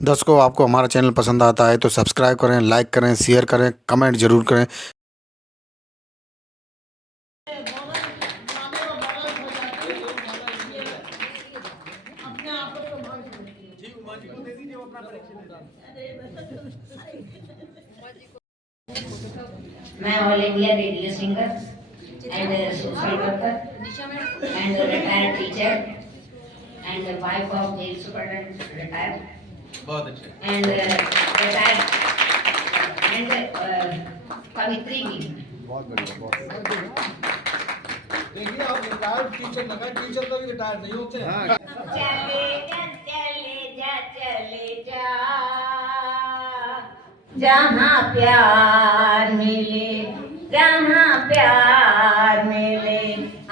दर्शकों, आपको हमारा चैनल पसंद आता है तो सब्सक्राइब करें, लाइक करें, शेयर करें, कमेंट ज़रूर करें। मैं all India radio singer and social worker and retired teacher and wife of jail superintendent retired, बहुत अच्छा, एंड रिटायर्ड एंड कवित्री भी। बहुत बढ़िया, बहुत बढ़िया। देखिए आप रिटायर्ड टीचर लगा, टीचर तो भी रिटायर्ड नहीं होते हैं। चले जा जहाँ प्यार मिले, जहाँ प्यार मिले।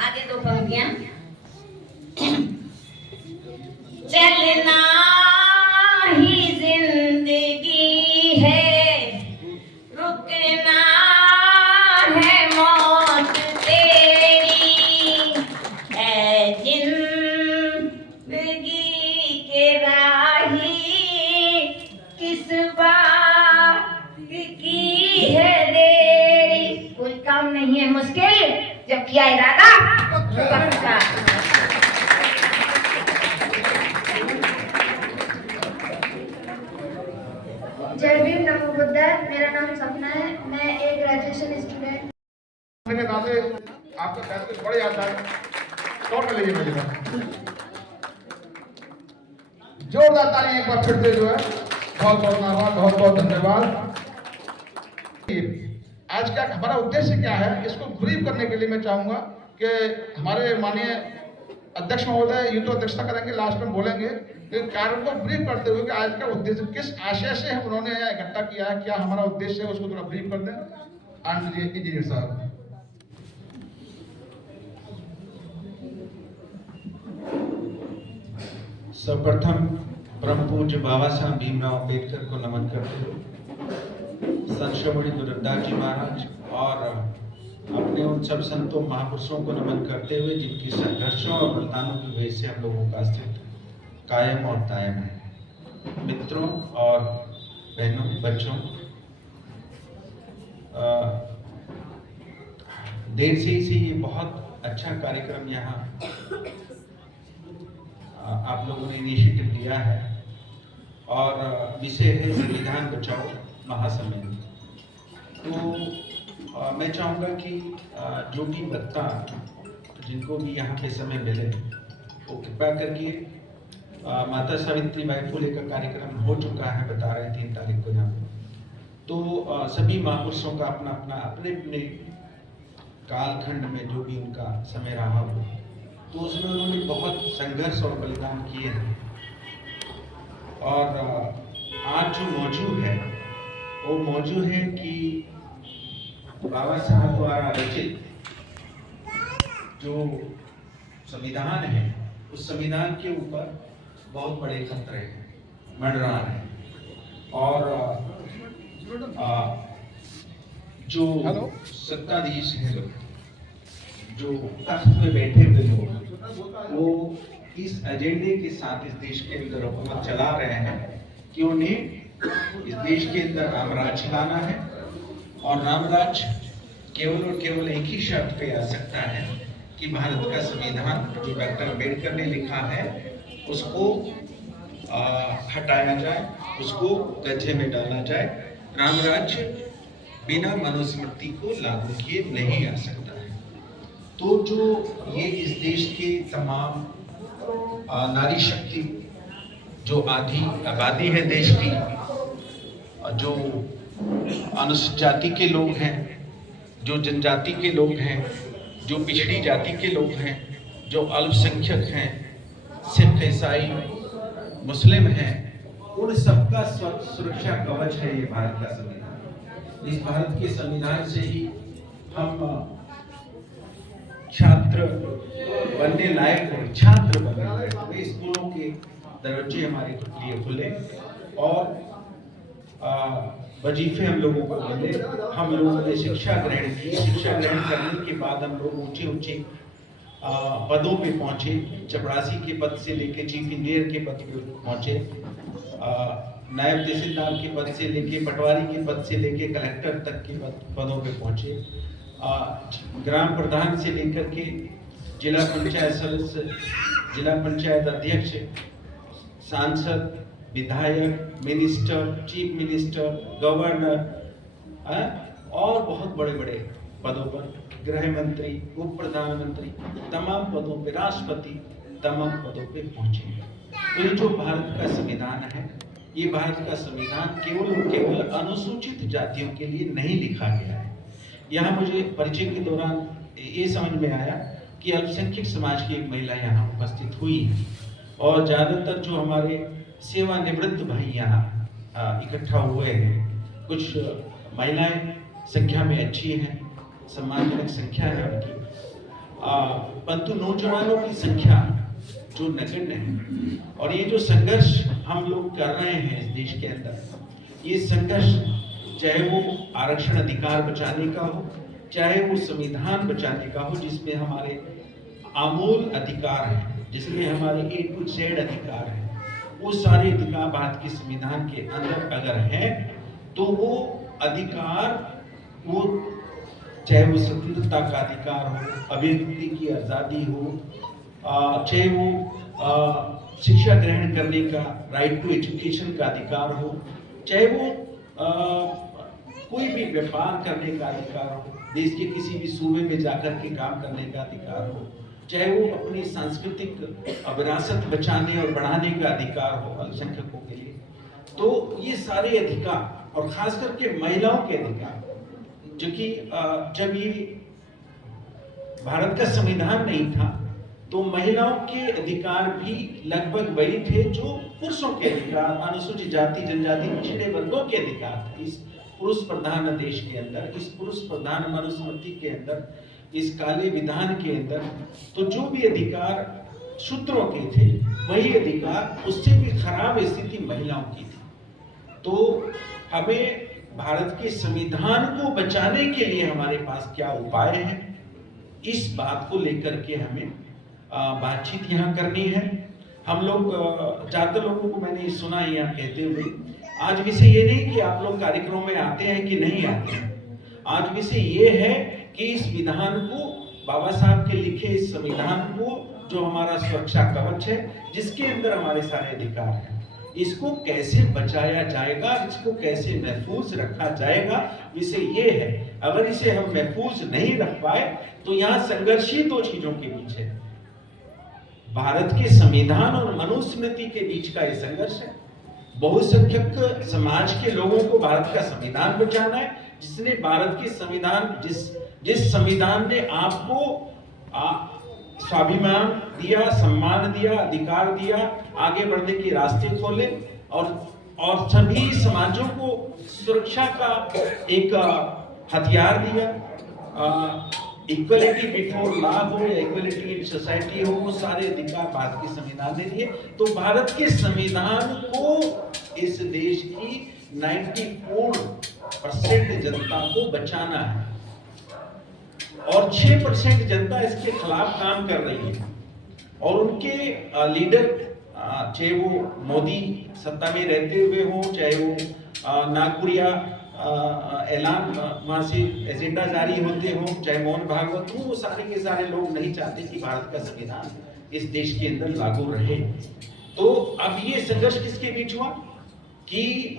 आगे दो पंक्तियाँ। चलना ही जिंदगी है, रुकना है मौत तेरी, है जिंदगी के राही किस बात की है देरी। कोई काम नहीं है मुश्किल, जब किया इरादा पक्का। जय भीम, नमो बुद्धाय। मेरा नाम सपना है, मैं एक ग्रेजुएशन स्टूडेंट। के नाते आपका फैसले बड़े आसान कौन लीजिए मेरे साथ जोरदार ताली एक बार फिर से जो है। बहुत बहुत आभार, बहुत बहुत धन्यवाद। आज का हमारा उद्देश्य क्या है, इसको ब्रीफ करने के लिए मैं चाहूंगा कि हमारे माननीय अध्यक्ष महोदय यूं तो अध्यक्षता करेंगे, लास्ट में बोलेंगे, लेकिन कार्य को ब्रीफ करते हुए कि आज का उद्देश्य किस आशय से हम उन्होंने यहाँ इकट्ठा किया है, क्या हमारा उद्देश्य है, उसको थोड़ा ब्रीफ कर दें। आनंद जी, इंजीनियर साहब। सर्वप्रथम परम पूज्य बाबा साहब भीमराव अम्बेडकर को नमन करते हुए संत श्रोमणी गुरुदास जी महाराज और अपने उन सब संतों महापुरुषों को नमन करते हुए जिनकी संघर्षों और बलिदानों की वजह से हम लोगों का अस्तित्व कायम और दायम है। मित्रों और बहनों, बच्चों, देर से ही ये बहुत अच्छा कार्यक्रम यहाँ आप लोगों ने इनिशिएटिव लिया है और विषय है संविधान बचाओ महासम्मेलन। तो मैं चाहूँगा कि जो भी वक्ता जिनको भी यहाँ पे समय मिले वो कृपया करके माता सावित्रीबाई फुले का कार्यक्रम हो चुका है, बता रहे 3 तारीख को यहाँ पे। तो सभी महापुरुषों का अपना अपना अपने अपने कालखंड में जो भी उनका समय रहा हो, तो उसमें उन्होंने बहुत संघर्ष और बलिदान किए हैं। और आज जो मौजूद है वो मौजूद है कि बाबा साहब द्वारा रचित जो संविधान है, उस संविधान के ऊपर बहुत बड़े खतरे हैं, मंडरा है। और जो सत्ताधीश है लोग, जो तख्त में बैठे हुए लोग, वो इस एजेंडे के साथ इस देश के अंदर हुकूमत चला रहे हैं कि उन्हें इस देश के अंदर रामराज चलाना है। और रामराज केवल और केवल एक ही शर्त पे आ सकता है कि भारत का संविधान जो डॉक्टर अम्बेडकर ने लिखा है उसको हटाया जाए, उसको गड्ढे में डाला जाए। रामराज बिना मनुस्मृति को लागू किए नहीं आ सकता है। तो जो ये इस देश के तमाम नारी शक्ति, जो आधी आबादी है देश की, जो अनुसूचित जाति के लोग हैं, जो जनजाति के लोग हैं, जो पिछड़ी जाति के लोग हैं, जो अल्पसंख्यक हैं, सिख, ईसाई, मुस्लिम हैं, उन सबका सुरक्षा कवच है ये भारत का संविधान। इस भारत के संविधान से ही हम छात्र बनने लायक हो, छात्र बनने लायक हो। स्कूलों के दरवाजे हमारे लिए खुले और वजीफे हम लोगों को मिले। हम लोगों ने शिक्षा ग्रहण की। शिक्षा ग्रहण करने के बाद हम लोग ऊंचे ऊंचे पदों पे पहुंचे। चपरासी के पद से लेकर चीफ इंजीनियर के पद पे पहुंचे। नायब तहसीलदार के पद से लेके पटवारी के पद से लेके कलेक्टर तक के पदों पे पहुंचे, ग्राम प्रधान से लेकर के जिला पंचायत सदस्य, जिला पंचायत अध्यक्ष, सांसद, विधायक, मिनिस्टर, चीफ मिनिस्टर, गवर्नर और बहुत बड़े बड़े पदों पर, गृह मंत्री, उप प्रधानमंत्री, तमाम पदों पे, राष्ट्रपति, तमाम पदों पे पहुंचे। तो ये जो भारत का संविधान है, ये भारत का संविधान केवल और केवल अनुसूचित जातियों के लिए नहीं लिखा गया है। यहाँ मुझे परिचय के दौरान ये समझ में आया कि अल्पसंख्यक समाज की एक महिला यहाँ उपस्थित हुई और ज़्यादातर जो हमारे सेवानिवृत्त भाई यहाँ इकट्ठा हुए हैं, कुछ महिलाएं संख्या में अच्छी हैं, सम्मानजनक संख्या है उनकी, परंतु नौजवानों की संख्या जो नगण्य है। और ये जो संघर्ष हम लोग कर रहे हैं इस देश के अंदर, ये संघर्ष चाहे वो आरक्षण अधिकार बचाने का हो, चाहे वो संविधान बचाने का हो, जिसमें हमारे अमूल अधिकार हैं, जिसमें हमारे A to Z अधिकार हैं, वो सारे अधिकार भारत के संविधान के अंदर अगर हैं तो वो अधिकार, वो चाहे वो स्वतंत्रता का अधिकार हो, अभिव्यक्ति की आज़ादी हो, चाहे वो शिक्षा ग्रहण करने का, राइट टू एजुकेशन का अधिकार हो, चाहे वो कोई भी व्यापार करने का अधिकार हो, देश के किसी भी सूबे में जाकर के काम करने का अधिकार हो, चाहे वो अपनी सांस्कृतिक विरासत बचाने और बढ़ाने का अधिकार हो अल्पसंख्यकों के लिए। तो ये सारे अधिकार और खास करके महिलाओं के अधिकार, जो कि जब ये भारत का संविधान नहीं था तो महिलाओं के अधिकार भी लगभग वही थे जो पुरुषों के अधिकार, अनुसूचित जाति जनजाति पिछड़े वर्गों के अधिकार थे। इस पुरुष प्रधान देश के अंदर, इस पुरुष प्रधान मनुस्मृति के अंदर, इस काले विधान के अंदर, तो जो भी अधिकार शूद्रों के थे वही अधिकार, उससे भी खराब स्थिति महिलाओं की थी। तो हमें भारत के संविधान को बचाने के लिए हमारे पास क्या उपाय हैं, इस बात को लेकर के हमें बातचीत यहाँ करनी है। हम लोग ज्यादातर लोगों को मैंने सुना यहाँ कहते हुए, आज विषय ये नहीं कि आप लोग कार्यक्रम में आते हैं कि नहीं आते हैं, आज विषय ये है कि इस विधान को, बाबा साहब के लिखे इस संविधान को, जो हमारा सुरक्षा कवच है, जिसके अंदर हमारे सारे अधिकार हैं, इसको कैसे बचाया जाएगा, इसको कैसे महफूज रखा जाएगा, विषय ये है। अगर इसे हम महफूज नहीं रख पाए तो यहाँ संघर्ष ही दो चीजों के बीच है, भारत के संविधान और मनुस्मृति के बीच का ये संघर्ष है। बहुसंख्यक समाज के लोगों को भारत का संविधान बचाना है, जिसने भारत के संविधान, जिस संविधान ने आपको स्वाभिमान दिया, सम्मान दिया, अधिकार दिया, आगे बढ़ने के रास्ते खोले और सभी समाजों को सुरक्षा का एक हथियार दिया, इक्वलिटी बिफोर लॉ हो या इक्वलिटी इन सोसाइटी हो, वो सारे अधिकार भारत के संविधान ने दिए। तो भारत के संविधान को इस देश की 94% जनता को बचाना है और 6% जनता इसके खिलाफ काम कर रही है। और उनके लीडर, चाहे वो मोदी सत्ता में रहते हुए हो, चाहे वो नागपुरिया ऐलान वहां से एजेंडा जारी होते हो, चाहे मोहन भागवत हो, वो सारे के सारे लोग नहीं चाहते कि भारत का संविधान इस देश के अंदर लागू रहे। तो अब ये संघर्ष किसके बीच हुआ कि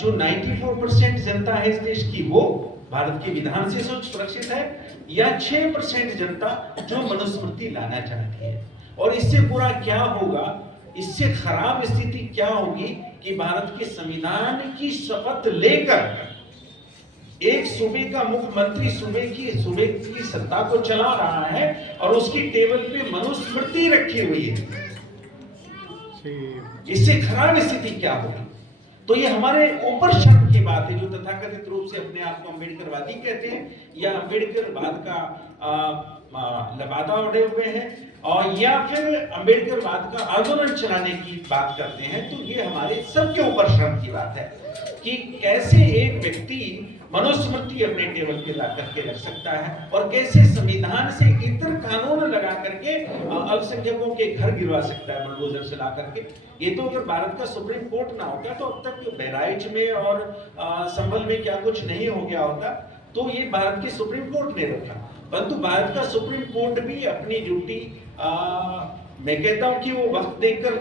जो 94% जनता है इस देश की, वो भारत के विधान से सुरक्षित है, या 6% जनता जो मनुस्मृति लाना चाहती है। और इससे बुरा क्या होगा, इससे खराब स्थिति क्या होगी कि भारत के संविधान की शपथ लेकर एक सूबे का मुख्यमंत्री सूबे की सत्ता को चला रहा है और उसकी टेबल पे मनुस्मृति रखी हुई है। इससे खराब स्थिति क्या होगी। तो ये हमारे ऊपर शर्म की बात है, जो तथाकथित रूप से अपने आप को अम्बेडकरवादी कहते हैं या अम्बेडकरवाद का लबादा ओढ़े हुए हैं और या फिर अंबेडकरवाद का आंदोलन चलाने की बात करते हैं, तो ये हमारे सबके ऊपर शर्म की बात है कि कैसे एक व्यक्ति मनुस्मृति अपने टेबल पे ला करके रख सकता है और कैसे संविधान से इतर कानून लगा करके अल्पसंख्यकों के घर गिरवा सकता है बुलडोजर से ला करके। ये तो अगर भारत का सुप्रीम कोर्ट ना होता तो अब तक बहराइच में और संभल में क्या कुछ नहीं हो गया होता, तो ये भारत की सुप्रीम कोर्ट ने रोका। परंतु भारत का सुप्रीम कोर्ट भी अपनी ड्यूटी मैं कहता हूं कि वो वक्त देकर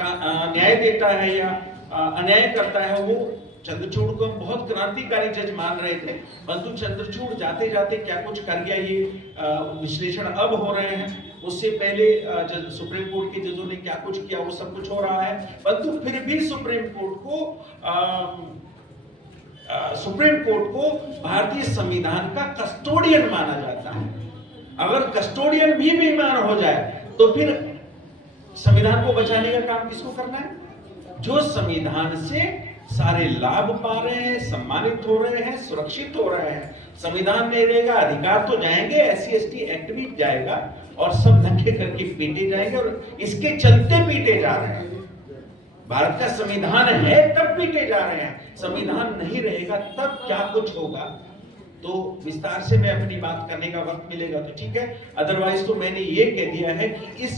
न्याय देता है या अन्याय करता है। वो चंद्रचूड़ को बहुत क्रांतिकारी जज मान रहे थे, परंतु चंद्रचूड़ जाते जाते क्या कुछ कर गया, ये विश्लेषण अब हो रहे हैं। उससे पहले सुप्रीम कोर्ट के जजों ने क्या कुछ किया वो सब कुछ हो रहा है, परंतु फिर भी सुप्रीम कोर्ट को भारतीय संविधान का कस्टोडियन माना जाता है। अगर कस्टोडियन भी बेईमान हो जाए तो फिर संविधान को बचाने का काम किसको करना है? जो संविधान से सारे लाभ पा रहे हैं, सम्मानित हो रहे हैं, सुरक्षित हो रहे हैं। संविधान नहीं रहेगा, अधिकार तो जाएंगे, SC/ST एक्ट भी जाएगा और सब नंगे करके पीटे जाएंगे और इसके चलते पीटे जा रहे हैं। भारत का संविधान है तब पीटे जा रहे हैं, संविधान नहीं रहेगा तब क्या कुछ होगा। तो विस्तार से मैं अपनी बात करने का वक्त मिलेगा तो ठीक है, अदरवाइज तो मैंने ये कह दिया है कि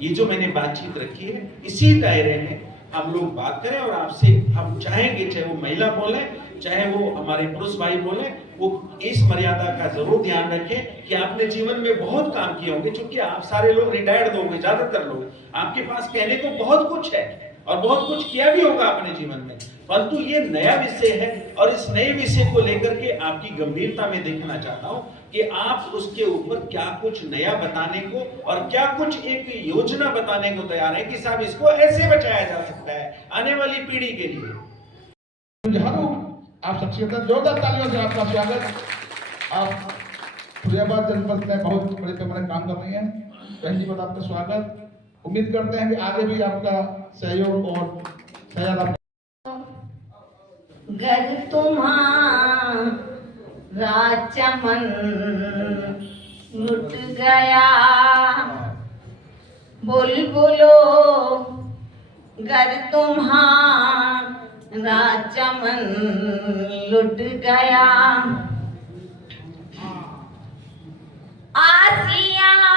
ये जो मैंने बातचीत रखी है इसी दायरे में हम लोग बात करें और आपसे हम चाहेंगे, चाहे वो महिला बोले चाहे वो हमारे पुरुष भाई बोले, वो इस मर्यादा का जरूर ध्यान रखें कि आपने जीवन में बहुत काम किए होंगे। क्योंकि आप सारे लोग रिटायर्ड होंगे, ज्यादातर लोग, आपके पास कहने को बहुत कुछ है और बहुत कुछ किया भी होगा अपने जीवन में, परंतु ये नया विषय है और इस नए विषय को लेकर के आपकी गंभीरता में देखना चाहता हूं कि आप उसके ऊपर क्या कुछ नया बताने को और क्या कुछ एक योजना बताने को तैयार है कि साहब इसको ऐसे बचाया जा सकता है आने वाली पीढ़ी के लिए। आप शख्सियत, जोरदार तालियों से आपका स्वागत। आप फरीदाबाद जनपद में बहुत बड़े पैमाने काम कर रही हैं, पहली बात आपका स्वागत। उम्मीद करते हैं कि आगे भी आपका सहयोग और सहयोग। घर तुम्हारा चमन लुट गया, बुलबुलो घर तुम्हारा चमन लुट गया, आशियाना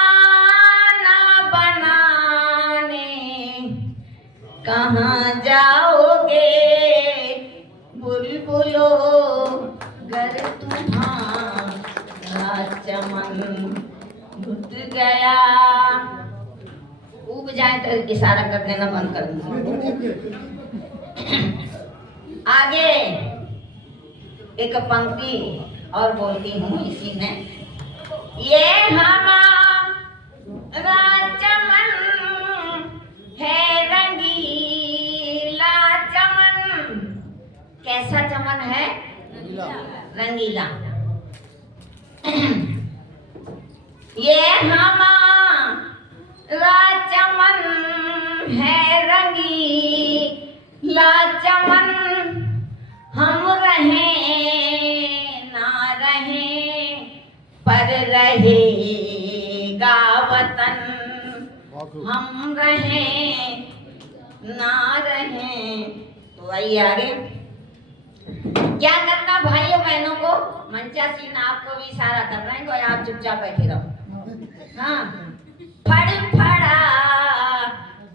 बनाने कहाँ जाओगे, बुलबुलो घर तुम्हारा चमन लुट गया। उब जाए तो इशारा कर देना बंद कर दूंगा। आगे एक पंक्ति और बोलती हूँ इसी में, ये हमारा चमन है रंगीला चमन। कैसा चमन है? रंगीला। ये हमारा चमन है रंगीला चमन, हम रहें ना रहें पर रहेगा वतन, हम रहें ना रहें। तो आइए आगे क्या करना भाइयों बहनों को, मंचासीन आपको भी इशारा कर रहे हैं, कोई आप चुपचाप बैठे रहो। हाँ, फड़फड़ा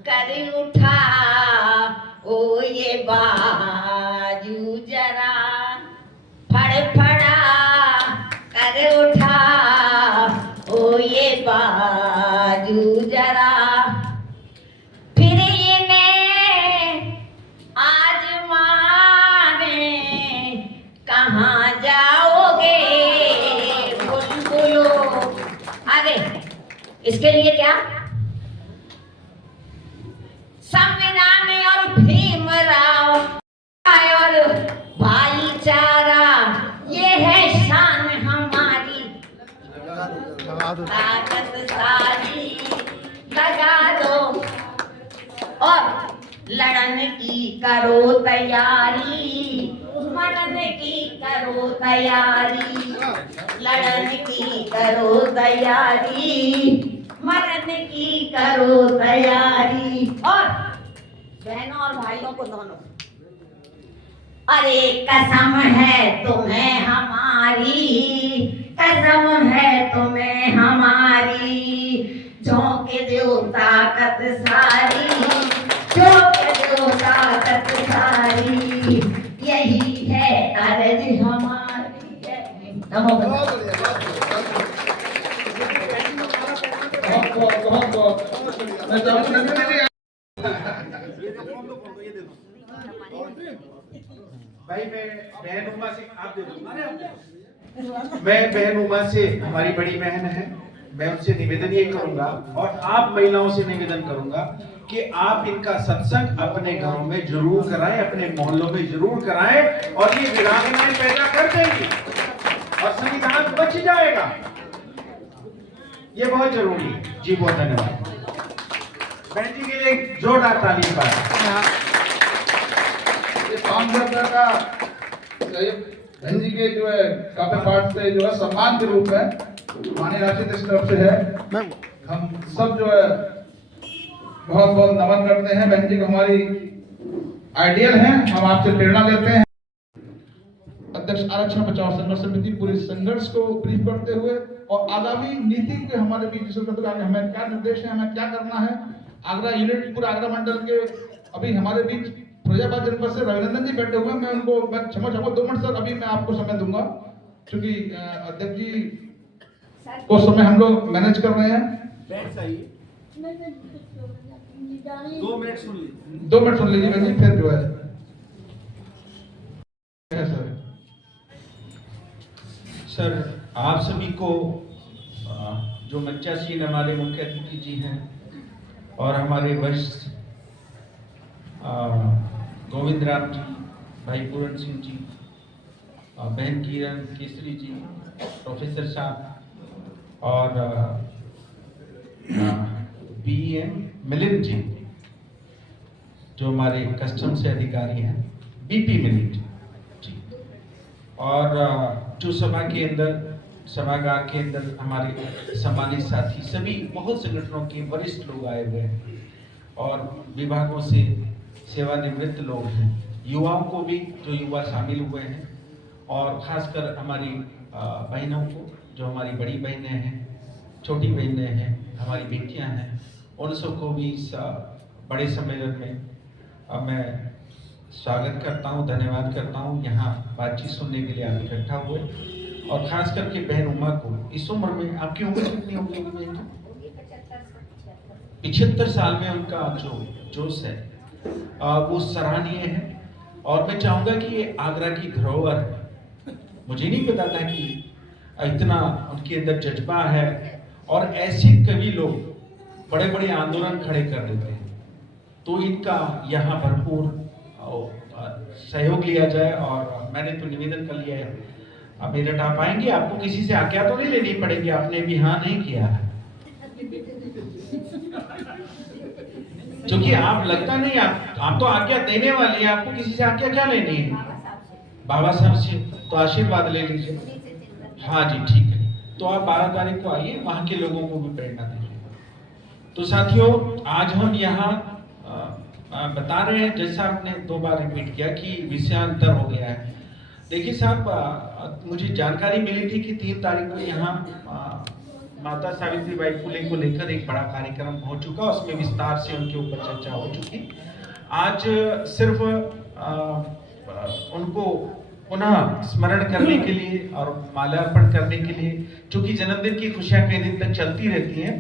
कर उठा ओ ये बाजू जरा, फड़फड़ा कर उठा ओ ये बाजू जरा, फिर कहाँ जाओगे, बुलबुलो। आगे इसके लिए क्या? संविधान और भीमराव और भाईचारा, ये है शान हमारी, ताकत सारी लगा दो और लड़न की करो तैयारी, मरने की करो तैयारी, लड़ने की करो तैयारी, मरने की करो तैयारी। और बहनों और भाइयों को दोनों, अरे कसम है तुम्हें हमारी, कसम है तुम्हें हमारी, झोंके दो ताकत सारी, झोंके दो ताकत सारी, यही है अर्ज हमारी। नमो बहुत बुद्धाय। बढ़िया, बहुत मैं चाहूँगा भाई मैं बहन उमा से आप दे दो। मैं बहन उमा से, हमारी बड़ी बहन है, मैं उनसे निवेदन ये करूंगा और आप महिलाओं से निवेदन करूंगा कि आप इनका सत्संग अपने गांव में जरूर कराएं, अपने मोहल्लों में जरूर कराएं और ये वीरांगनाएं पैदा कर देंगी और संविधान बच जाएगा। ये बहुत जरूरी है जी। बहुत धन्यवाद बहन जी के लिए एक जोरदार ताली पाए। ये 5,000 रुपये का बहन जी के जो है काफी पार्ट से जो है सम्मान के रूप में माननीय राष्ट्रीय अध्यक्ष तरफ से है। हम सब जो है बहुत बहुत नमन करते हैं। बहन जी को हमारी आइडियल हैं, हम आपसे प्रेरणा लेते हैं। अध्यक्ष आरक्षण बचाओ संघर्ष समिति पूरे संघर्ष को ब्रीफ करते हुए और आगामी नीति के हमारे बीच डिस्कस करते हुए हमें क्या निर्देश है, हमें क्या करना है। आगरा यूनिट पूरा आगरा मंडल के अभी हमारे बीच फिरोजाबाद जनपद से रविनंदन जी बैठे हुए हैं। मैं क्षमा चाहूंगा 2 मिनट सर, अभी मैं आपको समय दूंगा क्योंकि अध्यक्ष जी को समय हम लोग मैनेज कर रहे हैं। 2 मिनट सुन लीजिए। 2 मिनट सुन लीजिए बहन जी, फिर जो है सर आप सभी को जो मंचासीन हमारे मुख्य अतिथि जी हैं और हमारे वरिष्ठ गोविंद राम जी, भाई पूरन सिंह जी, बहन किरण केसरी जी, प्रोफेसर साहब और BM मिलिंद जी जो हमारे कस्टम से अधिकारी हैं, BP मिलिंद जी, और जो सभा के अंदर सभागार के अंदर हमारे सम्मानित साथी सभी बहुत संगठनों के वरिष्ठ लोग आए हुए हैं और विभागों से सेवानिवृत्त लोग हैं, युवाओं को भी जो युवा शामिल हुए हैं और खासकर हमारी बहनों को जो हमारी बड़ी बहनें हैं, छोटी बहनें हैं, हमारी बेटियां हैं, उन सबको भी इस बड़े सम्मेलन में मैं स्वागत करता हूं, धन्यवाद करता हूं। यहाँ बातचीत सुनने के लिए आप इकट्ठा हुए और खास करके बहन उमा को इस उम्र में, आपकी उम्र कितनी होगी बहन? 75 साल में उनका जो जोश है वो सराहनीय है और मैं चाहूंगा कि ये आगरा की धरोहर है। मुझे नहीं पता था कि इतना उनके अंदर जज्बा है और ऐसे कवि लोग बड़े बड़े आंदोलन खड़े कर देते हैं, तो इनका यहाँ भरपूर सहयोग लिया जाए। और मैंने तो निवेदन कर लिया है, आप मेरठ आप आएंगे, आपको किसी से आज्ञा तो नहीं लेनी पड़ेगी, आपने भी हाँ नहीं किया है क्योंकि आप लगता नहीं, आप तो आज्ञा देने वाली है, आपको किसी से आज्ञा क्या लेनी है? बाबा साहब से तो आशीर्वाद ले लीजिए। हाँ जी ठीक है, तो आप 12 तारीख को आइए, वहां के लोगों को भी प्रेरणा दीजिए। तो साथियों आज हम यहाँ बता रहे हैं, जैसा आपने 2 बार रिपीट किया कि विषयांतर हो गया है। देखिए साहब, मुझे जानकारी मिली थी कि 3 तारीख को यहाँ माता सावित्रीबाई फुले को लेकर एक बड़ा कार्यक्रम हो चुका, उसमें विस्तार से उनके ऊपर चर्चा हो चुकी। आज सिर्फ उनको पुनः स्मरण करने के लिए और माल्यार्पण करने के लिए, चूंकि जन्मदिन की खुशियां कई दिन तक चलती रहती हैं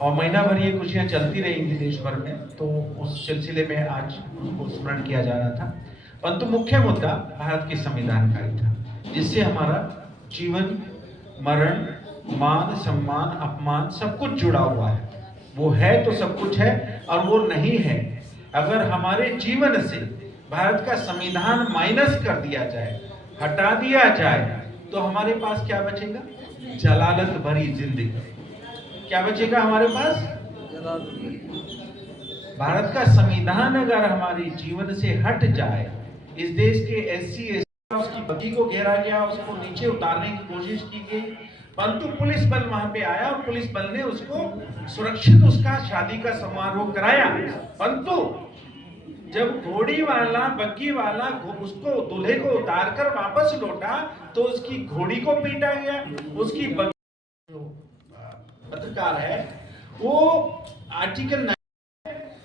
और महीना भर ये खुशियां चलती रहेंगी देश भर में, तो उस सिलसिले में आज उनको स्मरण किया जा रहा था। परंतु मुख्य मुद्दा भारत के संविधान का ही था, जिससे हमारा जीवन मरण, मान सम्मान अपमान सब कुछ जुड़ा हुआ है। वो है तो सब कुछ है और वो नहीं है अगर हमारे जीवन से भारत का संविधान माइनस कर दिया जाए, हटा दिया जाए, तो हमारे पास क्या बचेगा? जलालत भरी जिंदगी। क्या बचेगा हमारे पास? भारत का संविधान अगर हमारे जीवन से हट जाए, इस देश के SC उसकी बग्गी को घेरा गया, उसको नीचे उतारने की कोशिश की गई, परंतु पुलिस बल वहां पे आया और पुलिस बल ने उसको सुरक्षित उसका शादी का समारोह कराया। परंतु जब घोड़ी वाला बग्गी वाला उसको दूल्हे को उतार कर वापस लौटा तो उसकी घोड़ी को पीटा गया, उसकी पत्रकार है वो आर्टिकल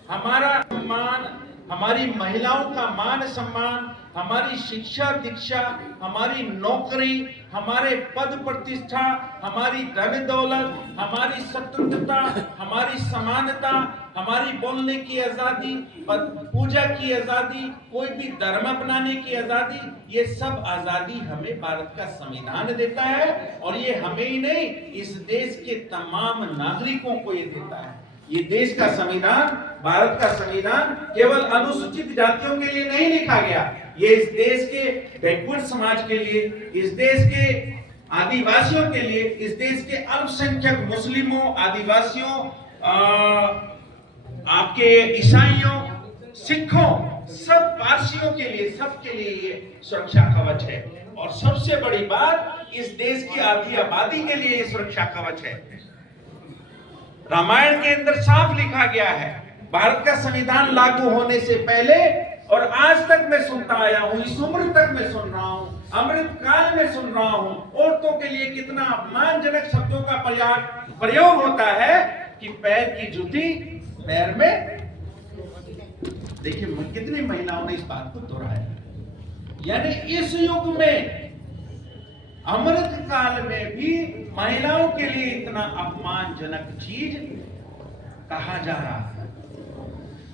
हमारा सम्मान, हमारी महिलाओं का मान सम्मान, हमारी शिक्षा दीक्षा, हमारी नौकरी, हमारे पद प्रतिष्ठा, हमारी धन दौलत, हमारी स्वतंत्रता, हमारी समानता, हमारी बोलने की आजादी, पूजा की आजादी, कोई भी धर्म अपनाने की आजादी, ये सब आजादी हमें भारत का संविधान देता है। और ये हमें ही नहीं, इस देश के तमाम नागरिकों को ये देता है। ये देश का संविधान, भारत का संविधान केवल अनुसूचित जातियों के लिए नहीं लिखा गया, ये इस देश के बैकवर्ड समाज के लिए, इस देश के आदिवासियों के लिए, इस देश के अल्पसंख्यक मुस्लिमों, आदिवासियों, आपके ईसाइयों, सिखों, सब पारसियों के लिए, सबके लिए ये सुरक्षा कवच है। और सबसे बड़ी बात, इस देश की आधी आबादी के लिए ये सुरक्षा कवच है। रामायण के अंदर साफ लिखा गया है, भारत का संविधान लागू होने से पहले और आज तक मैं सुनता आया हूं, इस उम्र तक मैं सुन रहा हूं, अमृत काल में सुन रहा हूं, औरतों के लिए कितना अपमानजनक शब्दों का प्रयोग होता है कि पैर की जूती पैर में। देखिए कितनी महिलाओं ने इस बात को दोहराया। यानी इस युग में, अमृत काल में भी महिलाओं के लिए इतना अपमानजनक चीज कहा जा रहा है,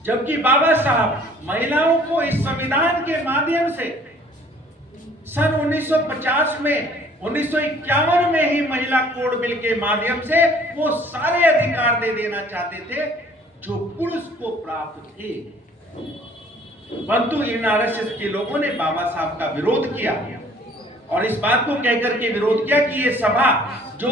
जबकि बाबा साहब महिलाओं को इस संविधान के माध्यम से सन 1950 में, 1951 में ही महिला कोड बिल के माध्यम से वो सारे अधिकार दे देना चाहते थे जो पुरुष को प्राप्त थे। परंतु इन आरएसएस के लोगों ने बाबा साहब का विरोध किया और इस बात को कहकर के विरोध किया कि ये सभा जो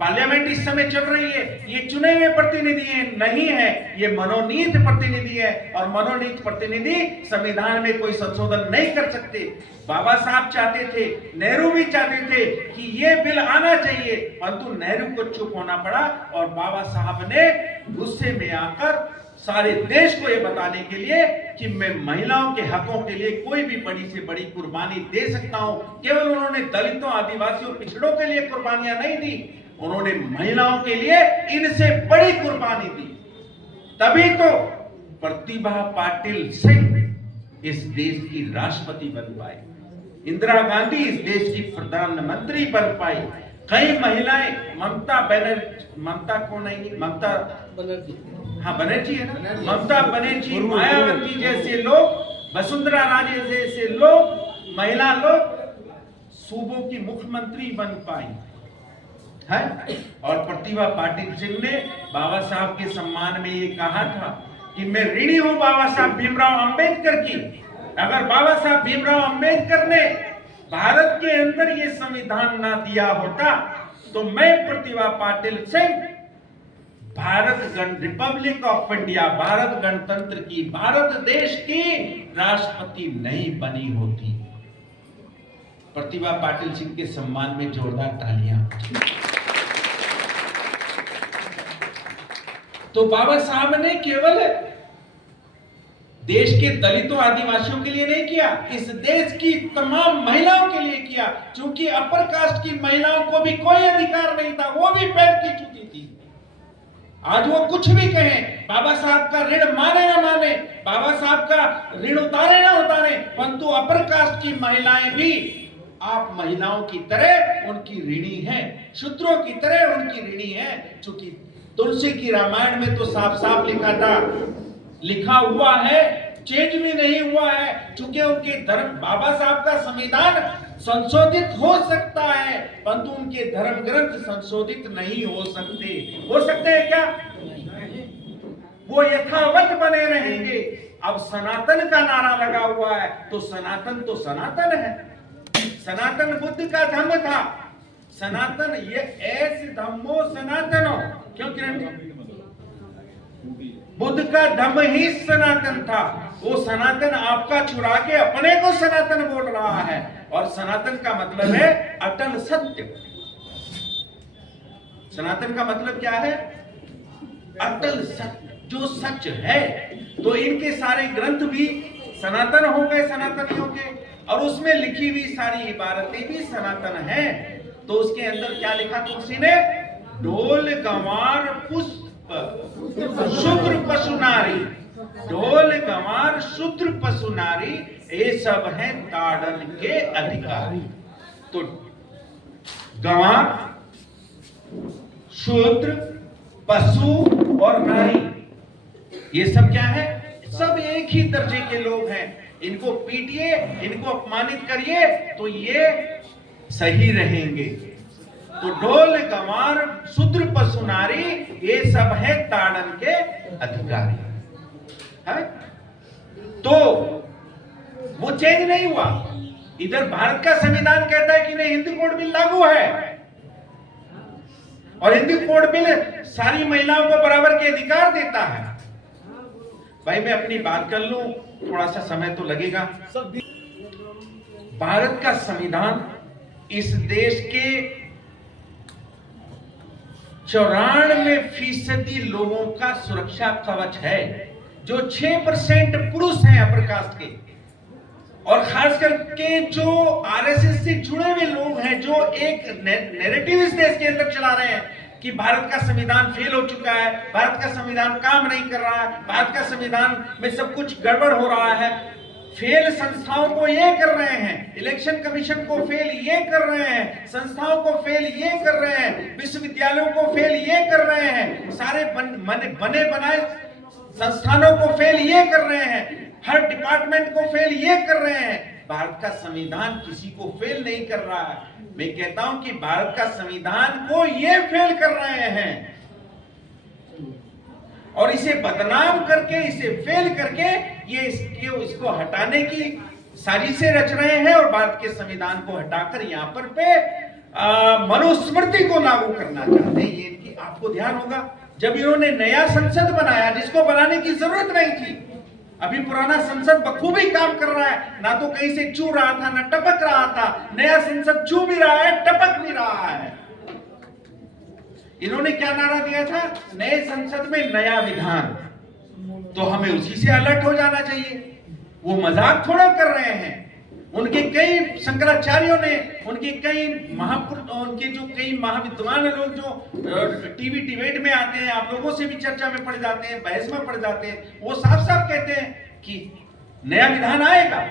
पार्लियामेंट इस समय चल रही है, ये चुने हुए प्रतिनिधि नहीं है, ये मनोनीत प्रतिनिधि है और मनोनीत प्रतिनिधि संविधान में कोई संशोधन नहीं कर सकते। बाबा साहब चाहते थे, नेहरू भी चाहते थे कि ये बिल आना चाहिए, परंतु नेहरू को चुप होना पड़ा और बाबा साहब ने गुस्से में आकर सारे देश को यह बताने के लिए कि मैं महिलाओं के हकों के लिए कोई भी बड़ी से बड़ी कुर्बानी दे सकता हूं। केवल उन्होंने दलितों, आदिवासियों, पिछड़ों के लिए कुर्बानियां नहीं दी, उन्होंने महिलाओं के लिए इनसे बड़ी कुर्बानी दी। तभी तो प्रतिभा पाटिल सिंह इस देश की राष्ट्रपति बन पाई, इंदिरा गांधी इस देश की प्रधानमंत्री बन पाई, कई महिलाएं, ममता बनर्जी है ना, ममता बनर्जी, मायावती जैसे लोग, वसुंधरा राजे जैसे लोग, महिला लोग सूबों की मुख्यमंत्री बन पाई है। और प्रतिभा पाटिल सिंह ने बाबा साहब के सम्मान में ये कहा था कि मैं ऋणी हूं बाबा साहब भीमराव अंबेडकर की। अगर बाबा साहब भीमराव अंबेडकर ने भारत के अंदर ये संविधान ना दिया होता तो मैं Pratibha Patil Singh republic of India, Bharat गणतंत्र की, भारत देश की राष्ट्रपति नहीं बनी होती। प्रतिभा पाटिल सिंह के सम्मान में जोरदार तालियां। तो बाबा साहब ने केवल देश के दलितों, आदिवासियों के लिए नहीं किया, इस देश की तमाम महिलाओं के लिए किया। क्योंकि अपर कास्ट की महिलाओं को भी कोई अधिकार नहीं था, वो भी पैर की चुकी थी। आज वो कुछ भी कहें, बाबा साहब का ऋण माने ना माने, बाबा साहब का ऋण उतारे ना उतारे, परंतु अपर कास्ट की महिलाएं भी आप महिलाओं की तरह उनकी ऋणी हैं, शूद्रों की तरह उनकी ऋणी हैं। चूंकि तुलसी की रामायण में तो साफ साफ लिखा हुआ है, चेंज भी नहीं हुआ है। चूंकि उनके धर्म, बाबा साहब का संविधान संशोधित हो सकता है, परंतु उनके धर्म ग्रंथ संशोधित नहीं हो सकते। हो सकते हैं क्या? वो यथावत बने रहेंगे। अब सनातन का नारा लगा हुआ है तो सनातन है। सनातन बुद्ध का धर्म था। सनातन ये ऐसे धम्मो सनातनो, क्यों किरण? बुद्ध का धम्म ही सनातन था। वो सनातन आपका चुरा के अपने को सनातन बोल रहा है। और सनातन का मतलब है अटल सत्य। सनातन का मतलब क्या है? अटल सत्य, जो सच है। तो इनके सारे ग्रंथ भी सनातन हो गए, सनातनियों के, और उसमें लिखी हुई सारी इबारतें भी सनातन हैं। तो उसके अंदर क्या लिखा तुलसी ने? ढोल गंवार पुष्प शूद्र पशु नारी, ढोल गंवार शूद्र पशु नारी, ये सब हैं ताड़न के अधिकारी। तो गंवार, शूद्र, पशु और नारी, ये सब क्या है? सब एक ही दर्जे के लोग हैं। इनको पीटिए, इनको अपमानित करिए तो ये सही रहेंगे। तो ढोल गंवार शूद्र पशु नारी, ये सब है ताड़न के अधिकारी है? तो वो चेंज नहीं हुआ। इधर भारत का संविधान कहता है कि नहीं, हिंदू कोड बिल लागू है, और हिंदू कोड बिल सारी महिलाओं को बराबर के अधिकार देता है। भाई मैं अपनी बात कर लूं, थोड़ा सा समय तो लगेगा। भारत का संविधान इस देश के 94% लोगों का सुरक्षा कवच है। जो 6% पुरुष हैं अपर कास्ट के, और खास करके जो आरएसएस से जुड़े हुए लोग हैं, जो एक नैरेटिव इस देश के अंदर चला रहे हैं कि भारत का संविधान फेल हो चुका है, भारत का संविधान काम नहीं कर रहा है, भारत का संविधान में सब कुछ गड़बड़ हो रहा है। फेल संस्थाओं को ये कर रहे हैं, इलेक्शन कमीशन को फेल ये कर रहे हैं, संस्थाओं को फेल ये कर रहे हैं, विश्वविद्यालयों को फेल ये कर रहे हैं, सारे बने बनाए संस्थानों को फेल ये कर रहे हैं, हर डिपार्टमेंट को फेल ये कर रहे हैं। भारत का संविधान किसी को फेल नहीं कर रहा है। मैं कहता हूं कि भारत का संविधान को ये फेल कर रहे हैं, और इसे बदनाम करके, इसे फेल करके ये इसको हटाने की साजिशें रच रहे हैं, और भारत के संविधान को हटाकर यहां पर मनुस्मृति को लागू करना चाहते हैं। ये इनकी, आपको ध्यान होगा जब इन्होंने नया संसद बनाया, जिसको बनाने की जरूरत नहीं थी, अभी पुराना संसद बखूबी काम कर रहा है, ना तो कहीं से चू रहा था ना टपक रहा था। नया संसद चू भी रहा है, टपक भी रहा है। इन्होंने क्या नारा दिया था? नए संसद में नया विधान। तो हमें उसी से अलर्ट हो जाना चाहिए। वो मजाक थोड़ा कर रहे हैं। उनके कई शंकराचार्यों ने, उनके कई उनके जो कई महाविद्वान लोग जो टीवी डिबेट में आते हैं, आप लोगों से भी चर्चा में पड़ जाते हैं, बहस में पड़ जाते हैं, वो साफ साफ कहते हैं कि नया विधान आएगा।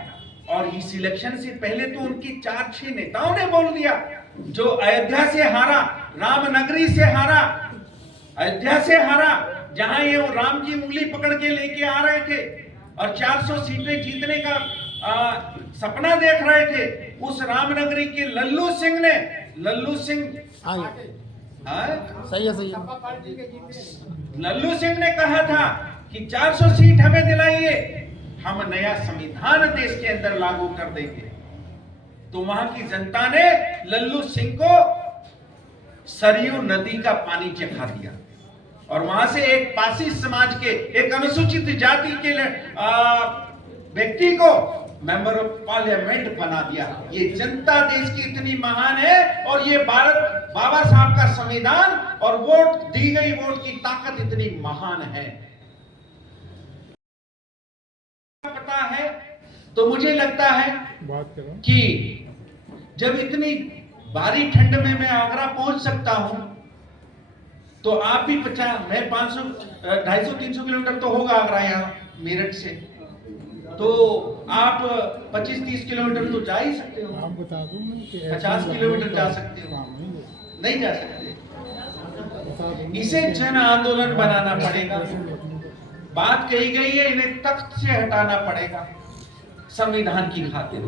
और इस इलेक्शन से पहले तो उनकी 4-6 नेताओं ने बोल दिया, जो अयोध्या से हारा, रामनगरी से हारा, अयोध्या से हारा, जहां ये राम की उंगली पकड़ के लेके आ रहे थे और 400 सीटें जीतने का सपना देख रहे थे, उस रामनगरी के लल्लू सिंह ने, लल्लू सिंह सही है, लल्लू सिंह ने कहा था कि 400 सीट हमें दिलाइए, हम नया संविधान देश के अंदर लागू कर देंगे। तो वहां की जनता ने लल्लू सिंह को सरयू नदी का पानी चखा दिया, और वहां से एक पासी समाज के, एक अनुसूचित जाति के व्यक्ति को मेंबर ऑफ पार्लियामेंट बना दिया। ये जनता देश की इतनी महान है, और ये भारत बाबा साहब का संविधान और वोट, दी गई वोट की ताकत इतनी महान है। पता है, तो मुझे लगता है कि जब इतनी भारी ठंड में मैं आगरा पहुंच सकता हूं, तो आप भी 50, मैं 500, 250-300 किलोमीटर तो होगा आगरा यहाँ मेरठ से, तो आप 25-30 किलोमीटर तो जा ही सकते हो। आप बता दूं कि 50 किलोमीटर जा सकते हो, नहीं जा सकते। इसे जन आंदोलन बनाना पड़ेगा। बात कही गई है, इन्हें तख्त से हटाना पड़ेगा। संविधान की खातिर,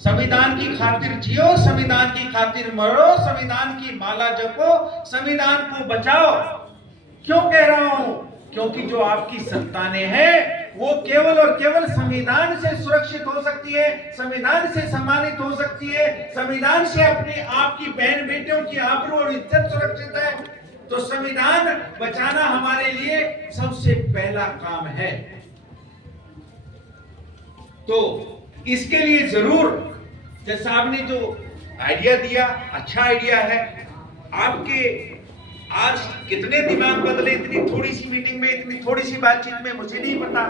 संविधान की खातिर जियो, संविधान की खातिर मरो, संविधान की माला जपो, संविधान को बचाओ। क्यों कह रहा हूं? क्योंकि जो आपकी संतानें हैं वो केवल और केवल संविधान से सुरक्षित हो सकती है, संविधान से सम्मानित हो सकती है, संविधान से अपनी आपकी बहन बेटियों की आबरू और इज्जत सुरक्षित है। तो संविधान बचाना हमारे लिए सबसे पहला काम है। तो इसके लिए जरूर जज साहब ने जो आइडिया दिया, अच्छा आइडिया है। आपके आज कितने दिमाग बदले इतनी थोड़ी सी मीटिंग में, इतनी थोड़ी सी बातचीत में, मुझे नहीं पता।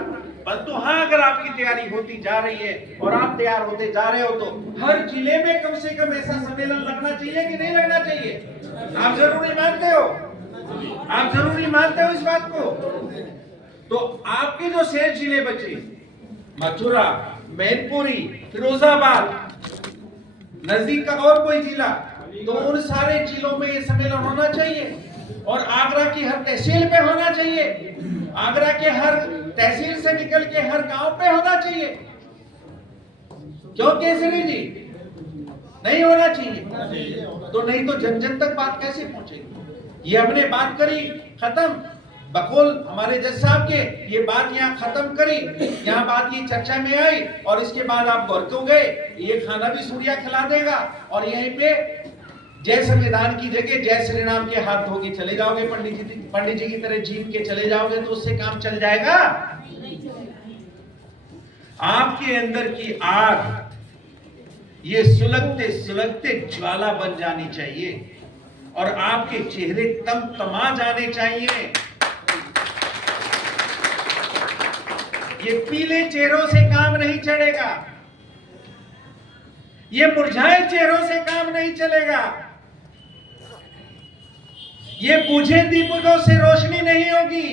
परंतु हाँ, अगर आपकी तैयारी होती जा रही है और आप तैयार होते जा रहे हो तो हर जिले में कम से कम ऐसा सम्मेलन लगना चाहिए कि नहीं लगना चाहिए? आप जरूरी मानते हो? आप जरूरी मानते हो इस बात को? तो आपके जो शेष जिले बचे, मथुरा, मैनपुरी, फिरोजाबाद, नजदीक का और कोई जिला, तो उन सारे जिलों में ये सम्मेलन होना चाहिए। और आगरा की हर तहसील पे होना चाहिए, आगरा के हर तहसील से निकल के हर गांव पे होना चाहिए। क्यों केसरी जी? नहीं होना चाहिए। तो नहीं तो जन जन तक बात कैसे पहुंचेगी? ये हमने बात करी, खत्म। बकौल हमारे जज साहब के ये बात यहाँ खत्म करी, यहाँ बात ये चर्चा में आई, और इसके बाद आप बरतों गए, ये खाना भी सूर्या खिला देगा, और यहीं पे जय संविधान की जगह जय श्री राम के हाथ धो के चले जाओगे, पंडित जी की तरह जीत के चले जाओगे, तो उससे काम चल जाएगा? आपके अंदर की आग ये सुलगते सुलगते ज्वाला बन जानी चाहिए, और आपके चेहरे तमतमा जाने चाहिए। ये पीले चेहरों से काम नहीं चलेगा, ये मुरझाए चेहरों से काम नहीं चलेगा, ये बुझे दीपकों से रोशनी नहीं होगी,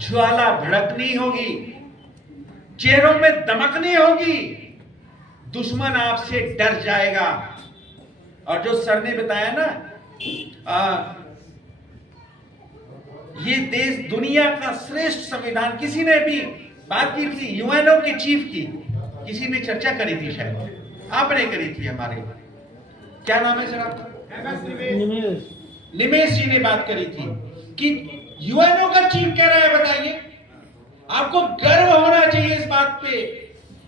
ज्वाला भड़कनी होगी, चेहरों में दमकनी होगी, दुश्मन आपसे डर जाएगा। और जो सर ने बताया ना, ये देश दुनिया का श्रेष्ठ संविधान, किसी ने भी बात की थी, यूएनओ के चीफ की किसी ने चर्चा करी थी, शायद आपने करी थी, हमारे क्या नाम है सर आपका? निमेश जी ने बात करी थी कि यूएनओ का चीफ कह रहा है। बताइए, आपको गर्व होना चाहिए इस बात पे।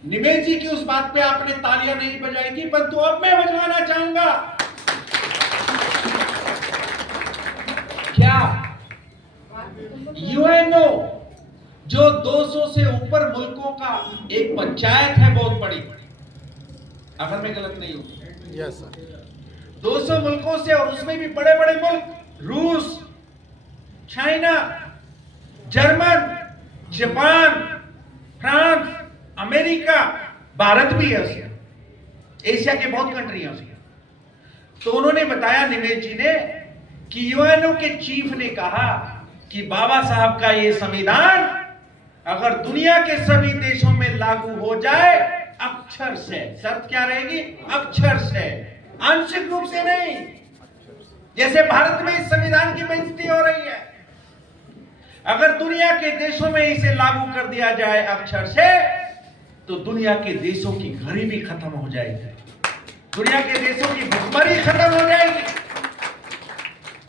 निमेश जी की उस बात पे आपने तालियां नहीं बजाई थी, परंतु अब मैं बजवाना चाहूंगा। क्या यूएनओ जो 200 से ऊपर मुल्कों का एक पंचायत है, बहुत बड़ी, अगर मैं गलत नहीं हूं, यस सर, 200 मुल्कों से, और उसमें भी बड़े बड़े मुल्क, रूस, China, German, Japan, France, America, Bharat भी है उसमें, एशिया के बहुत कंट्री है उसमें। तो उन्होंने बताया, निमेश जी ने, कि यूएनओ के चीफ ने कहा कि बाबा साहब का ये संविधान अगर दुनिया के सभी देशों में लागू हो जाए, अक्षर से, शर्त क्या रहेगी? अक्षर से, आंशिक रूप से नहीं, जैसे भारत में इस संविधान की बेइज्जती हो रही है। अगर दुनिया के देशों में इसे लागू कर दिया जाए अक्षर से, तो दुनिया के देशों की गरीबी खत्म हो जाएगी, दुनिया के देशों की भुखमरी खत्म हो जाएगी,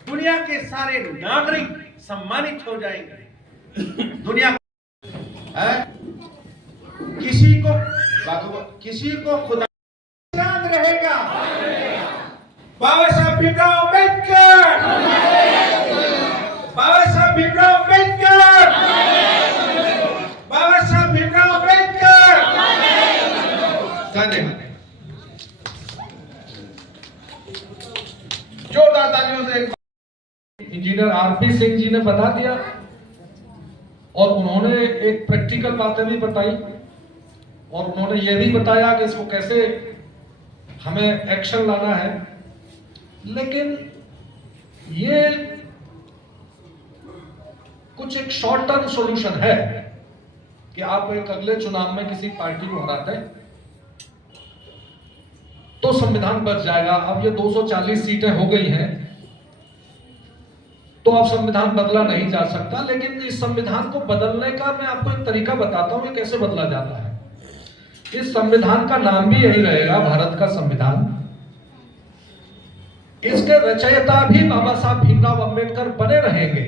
दुनिया के सारे नागरिक सम्मानित हो जाएंगे। दुनिया किसी को खुदा याद रहेगा। बाबा साहब भीमराव अम्बेडकर, बाबा साहब भीमराव अम्बेडकर, बाबा साहब भीमराव अम्बेडकर। धन्यवाद। जोरदार तालियों से इंजीनियर आरपी सिंह जी ने बता दिया, और उन्होंने एक प्रैक्टिकल बातें भी बताई, और उन्होंने ये भी बताया कि इसको कैसे हमें एक्शन लाना है। लेकिन ये कुछ एक शॉर्ट टर्म सॉल्यूशन है कि आप एक अगले चुनाव में किसी पार्टी को हराते हैं तो संविधान बच जाएगा। अब ये 240 सीटें हो गई हैं, तो अब संविधान बदला नहीं जा सकता। लेकिन इस संविधान को बदलने का मैं आपको एक तरीका बताता हूं, ये कैसे बदला जाता है। इस संविधान का नाम भी यही रहेगा, भारत का संविधान। इसके रचयिता भी बाबा साहब भीमराव अंबेडकर बने रहेंगे,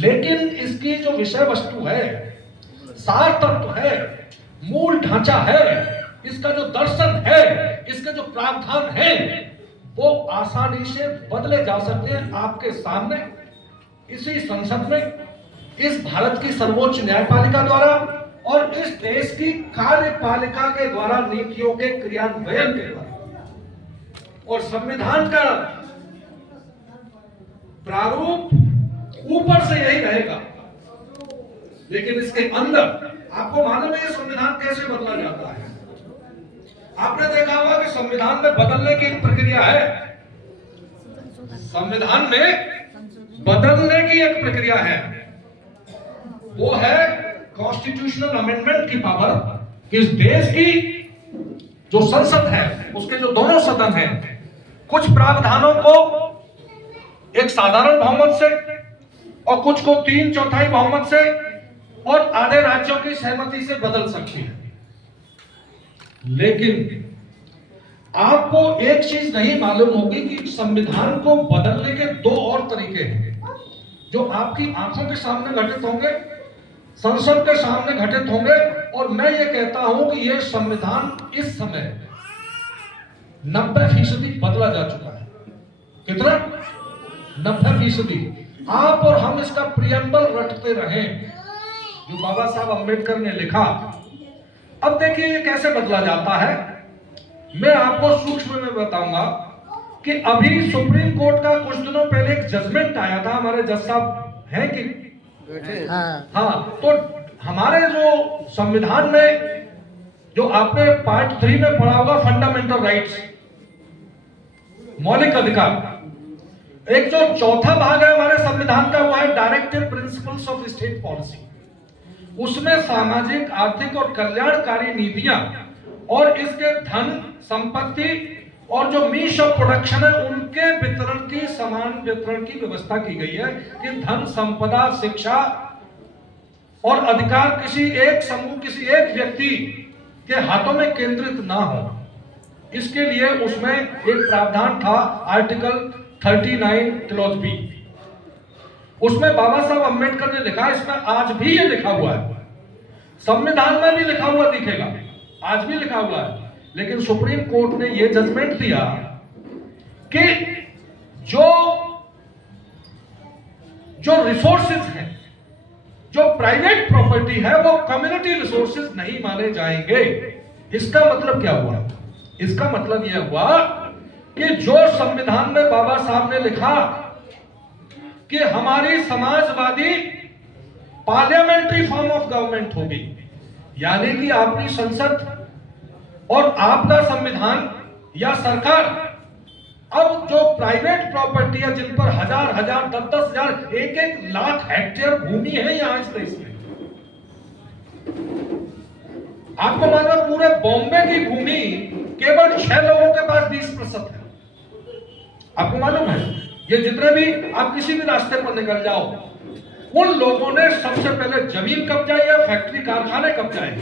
लेकिन इसकी जो विषय वस्तु है, सार तत्व है, मूल ढांचा है, इसका जो दर्शन है, इसके जो प्रावधान है, वो आसानी से बदले जा सकते हैं आपके सामने, इसी संसद में, इस भारत की सर्वोच्च न्यायपालिका द्वारा, और इस देश की कार्यपालिका के द्वारा नीतियों के क्रियान्वयन के द्वारा, और संविधान का प्रारूप ऊपर से यही रहेगा, लेकिन इसके अंदर आपको मालूम है ये संविधान कैसे बदला जाता है। आपने देखा होगा कि संविधान में बदलने की एक प्रक्रिया है, संविधान में बदलने की एक प्रक्रिया है, वो है कॉन्स्टिट्यूशनल अमेंडमेंट की पावर। कि इस देश की जो संसद है, उसके जो दोनों सदन हैं, कुछ प्रावधानों को एक साधारण बहुमत से और कुछ को 3/4 बहुमत से और आधे राज्यों की सहमति से बदल सकती है। लेकिन आपको एक चीज नहीं मालूम होगी कि संविधान को बदलने के 2 और तरीके हैं जो आपकी आंखों के सामने घटित होंगे, संसद के सामने घटित होंगे। और मैं ये कहता हूं कि यह संविधान इस समय 90% बदला जा चुका है। कितना? 90%। आप और हम इसका प्रियम्बल रटते रहे जो बाबा साहब अम्बेडकर ने लिखा। अब देखिए ये कैसे बदला जाता है, मैं आपको सूक्ष्म में बताऊंगा कि अभी सुप्रीम कोर्ट का कुछ दिनों पहले एक जजमेंट आया था। हमारे जज साहब हैं कि हाँ, तो हमारे जो संविधान में जो आपने पार्ट 3 में पढ़ा होगा, फंडामेंटल राइट्स, मौलिक अधिकार, एक जो चौथा भाग है हमारे संविधान का, वो है directive principles of state policy. उसमें सामाजिक, आर्थिक और कल्याणकारी नीतियां और इसके धन, संपत्ति और जो मीन्स ऑफ प्रोडक्शन है उनके वितरण की, समान वितरण की व्यवस्था की गई है कि धन, संपदा, शिक्षा और अधिकार किसी एक समूह, किसी एक व्यक्ति के हाथों में केंद्रित ना हो। इसके लिए उसमें एक प्रावधान था, आर्टिकल 39 क्लॉज बी। उसमें बाबा साहब अम्बेडकर ने लिखा, इसमें आज भी ये लिखा हुआ है, संविधान में भी लिखा हुआ दिखेगा, आज भी लिखा हुआ है। लेकिन सुप्रीम कोर्ट ने ये जजमेंट दिया कि जो रिसोर्सेज हैं, जो प्राइवेट प्रॉपर्टी है, वो कम्युनिटी रिसोर्सेज नहीं माने जाएंगे। इसका मतलब क्या हुआ? इसका मतलब यह हुआ कि जो संविधान में बाबा साहब ने लिखा कि हमारी Samajwadi parliamentary form of government होगी, यानी कि आपकी संसद और आपका संविधान या सरकार अब जो प्राइवेट प्रॉपर्टी है, जिन पर हजार, 10,000, 1 लाख हेक्टेयर भूमि है यहां इस देश में, आपको मालूम पूरे बॉम्बे की भूमि केवल 6 लोगों के पास 20% है। आपको मालूम है, ये जितने भी आप किसी भी रास्ते पर निकल जाओ, उन लोगों ने सबसे पहले जमीन कब्जा या फैक्ट्री कारखाने कब्जा है,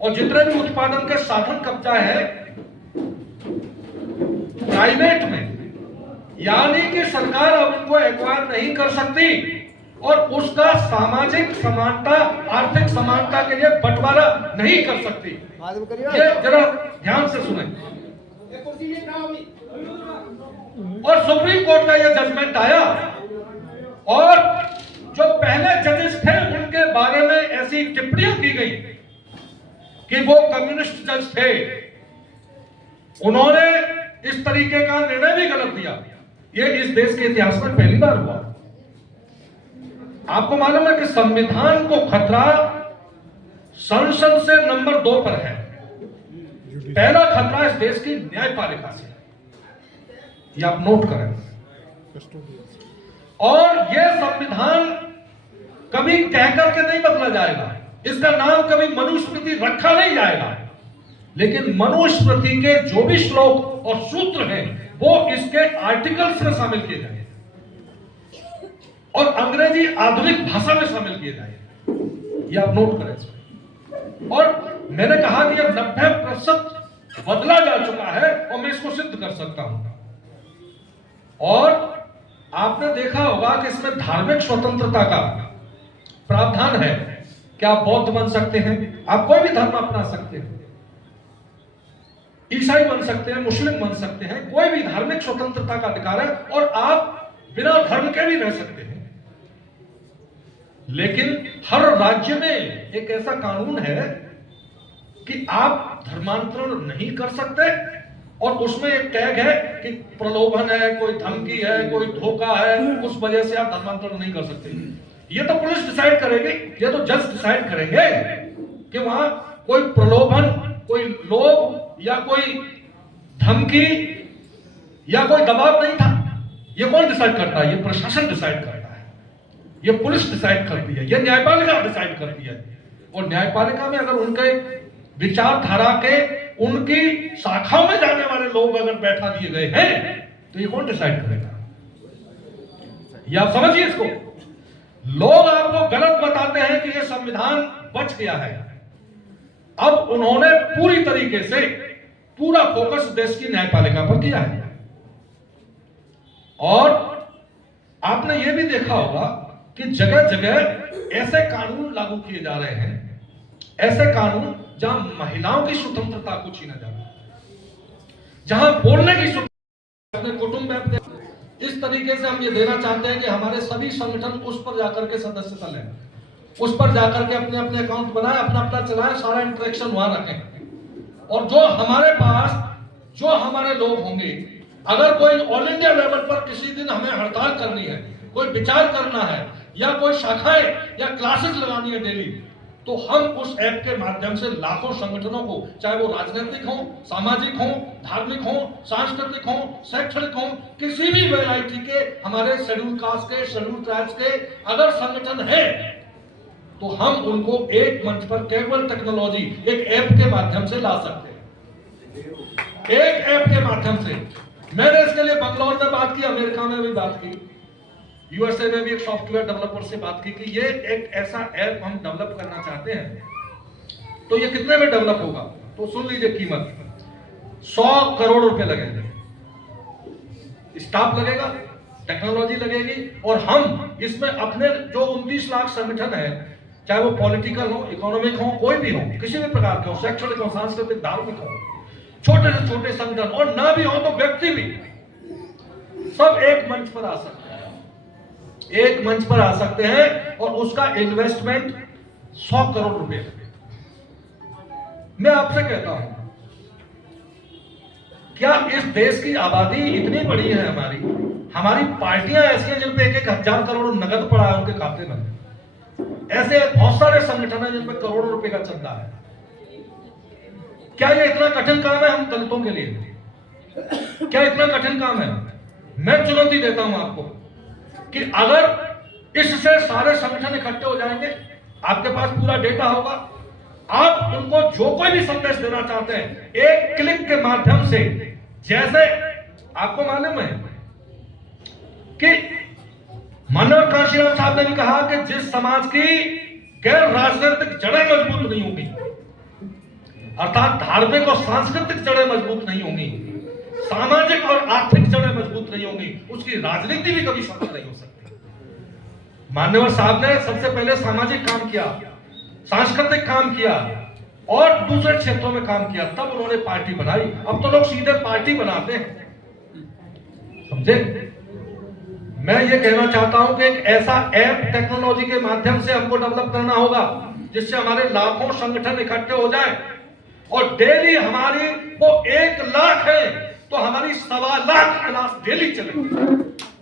और जितने भी उत्पादन के साधन कब्जा है प्राइवेट में, यानी कि सरकार अब उनको एक्वायर नहीं कर सकती और उसका सामाजिक समानता, आर्थिक समानता के लिए बंटवारा नहीं कर सकती। ये जरा ध्यान से सुने। और सुप्रीम कोर्ट का यह जजमेंट आया, और जो पहले जजेस थे उनके बारे में ऐसी टिप्पणियां की गई कि वो कम्युनिस्ट जज थे, उन्होंने इस तरीके का निर्णय भी गलत दिया। ये इस देश के इतिहास में पहली बार हुआ। आपको मालूम है कि संविधान को खतरा संसद से नंबर 2 पर है। पहला खतरा इस देश की न्यायपालिका से, ये आप नोट करें। और यह संविधान कभी कह करके नहीं बदला जाएगा, इसका नाम कभी मनुस्मृति रखा नहीं जाएगा, लेकिन मनुस्मृति के जो भी श्लोक और सूत्र हैं वो इसके आर्टिकल्स में शामिल किए जाएंगे और अंग्रेजी आधुनिक भाषा में शामिल किए जाएंगे, ये आप नोट करें। और मैंने कहा कि यह 90% बदला जा चुका है और मैं इसको सिद्ध कर सकता हूं। और आपने देखा होगा कि इसमें धार्मिक स्वतंत्रता का प्रावधान है कि आप बौद्ध बन सकते हैं, आप कोई भी धर्म अपना सकते हैं, ईसाई बन सकते हैं, मुस्लिम बन सकते हैं, कोई भी धार्मिक स्वतंत्रता का अधिकार है और आप बिना धर्म के भी रह सकते हैं। लेकिन हर राज्य में एक ऐसा कानून है कि आप धर्मांतरण नहीं कर सकते, और उसमें एक टैग है कि प्रलोभन है, कोई धमकी है, कोई धोखा है, उस वजह से आप धर्मांतरण नहीं कर सकते। ये तो पुलिस डिसाइड करेगी, ये तो जज डिसाइड करेंगे कि वहां कोई प्रलोभन, कोई लोभ या कोई धमकी या कोई दबाव नहीं था। ये कौन डिसाइड करता है? ये प्रशासन डिसाइड करता है, ये पुलिस डिसाइड करती है, ये न्यायपालिका डिसाइड करती है। और न्यायपालिका में अगर उनके विचारधारा के, उनकी शाखाओं में जाने वाले लोग अगर बैठा दिए गए हैं, तो ये कौन डिसाइड करेगा? ये आप समझिए इसको। लोग आपको गलत बताते हैं कि ये संविधान बच गया है। अब उन्होंने पूरी तरीके से पूरा फोकस देश की न्यायपालिका पर किया है। और आपने ये भी देखा होगा कि जगह जगह ऐसे कानून लागू किए जा रहे हैं, ऐसे कानून जहां महिलाओं की स्वतंत्रता को छीना जा रहा है, जहां बोलने की स्वतंत्रता, अपने कुटुंब में इस तरीके से हम ये देना चाहते हैं कि हमारे सभी संगठन उस पर जाकर के सदस्यता लें, उस पर जाकर के अपने अपने अकाउंट बनाएं, अपना अपना चलाएं, सारा इंटरेक्शन वहां रखें। और जो हमारे पास, जो हमारे लोग होंगे, अगर कोई ऑल इंडिया लेवल पर किसी दिन हमें हड़ताल करनी है, कोई विचार करना है, या कोई शाखाएं या क्लासेस लगानी है डेली, तो हम उस ऐप के माध्यम से लाखों संगठनों को, चाहे वो राजनीतिक हो, सामाजिक हो, धार्मिक हो, सांस्कृतिक हो, शैक्षणिक हो, किसी भी वैरायटी के, हमारे शेड्यूल कास्ट के, शेड्यूल ट्राइब्स के अगर संगठन है, तो हम उनको एक मंच पर केवल टेक्नोलॉजी, एक ऐप के माध्यम से ला सकते हैं। एक ऐप के माध्यम से। मैंने इसके लिए बंगलौर में बात की, अमेरिका में भी बात की, यूएसए में भी एक सॉफ्टवेयर डेवलपर से बात की कि ये एक ऐसा ऐप हम डेवलप करना चाहते हैं, तो ये कितने में डेवलप होगा? तो सुन लीजिए कीमत, 100 करोड़ रुपए लगेंगे, स्टाफ लगेगा, टेक्नोलॉजी लगेगी, और हम इसमें अपने जो 29 लाख संगठन है, चाहे वो पॉलिटिकल हो, इकोनॉमिक हो, कोई भी हो, किसी भी प्रकार के हो, शैक्षणिक हो, सांस्कृतिक, धार्मिक हो, छोटे से छोटे संगठन, और ना भी हो तो व्यक्ति भी, सब एक मंच पर आ सकते हैं, एक मंच पर आ सकते हैं, और उसका इन्वेस्टमेंट 100 करोड़ रुपए। मैं आपसे कहता हूं, क्या इस देश की आबादी इतनी बड़ी है, हमारी पार्टियां ऐसी हैं जिन पे 1,000 करोड़ नगद पड़ा है उनके खाते में, ऐसे बहुत सारे संगठन हैं जिनपे करोड़ों रुपए का चंदा है। क्या ये इतना कठिन काम है हम दलितों के लिए? क्या इतना कठिन काम है? मैं चुनौती देता हूं आपको कि अगर इससे सारे संगठन इकट्ठे हो जाएंगे, आपके पास पूरा डेटा होगा, आप उनको जो कोई भी संदेश देना चाहते हैं, एक क्लिक के माध्यम से, जैसे आपको मालूम है कि मानव काशीराम साहब ने भी कहा कि जिस समाज की गैर राजनीतिक जड़ें मजबूत नहीं होंगी, अर्थात धार्मिक और सांस्कृतिक जड़ें मजबूत नहीं होंगी, सामाजिक और आर्थिक जड़ें मजबूत नहीं होंगी, उसकी राजनीति भी कभी सफल नहीं हो सकती। मान्यवर साहब ने सबसे पहले सामाजिक काम किया, सांस्कृतिक काम किया, और दूसरे क्षेत्रों में काम किया, तब उन्होंने पार्टी बनाई। अब तो लोग सीधे पार्टी बनाते हैं, समझे? मैं ये कहना चाहता हूं कि एक ऐसा ऐप टेक्नोलॉजी के माध्यम से हमको डेवलप करना होगा, जिससे हमारे लाखों संगठन इकट्ठे हो जाएं, और डेली हमारी वो 1 लाख है तो हमारी 1.25 लाख क्लास डेली चलेगी।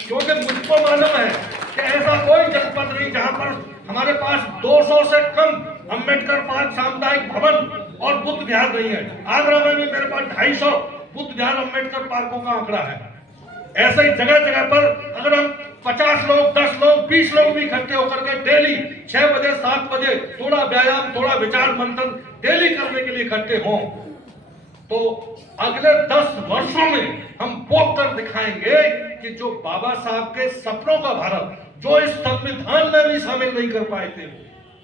क्योंकि मुझको मालूम है कि ऐसा कोई जनपद नहीं जहां पर हमारे पास 200 से कम अंबेडकर पार्क, सामुदायिक भवन और बुद्ध विहार नहीं है। आगरा में भी मेरे पास 250 बुद्ध विहार, अंबेडकर पार्कों का आंकड़ा है। ऐसे ही जगह जगह पर अगर हम 50 लोग, 10 लोग, 20 लोग भी इकट्ठे होकर के डेली 6 बजे, 7 बजे थोड़ा व्यायाम, थोड़ा विचार मंथन डेली करने के लिए इकट्ठे हों, तो अगले 10 वर्षों में हम बोल कर दिखाएंगे कि जो बाबा साहब के सपनों का भारत, जो इस संविधान में भी शामिल नहीं कर पाए थे,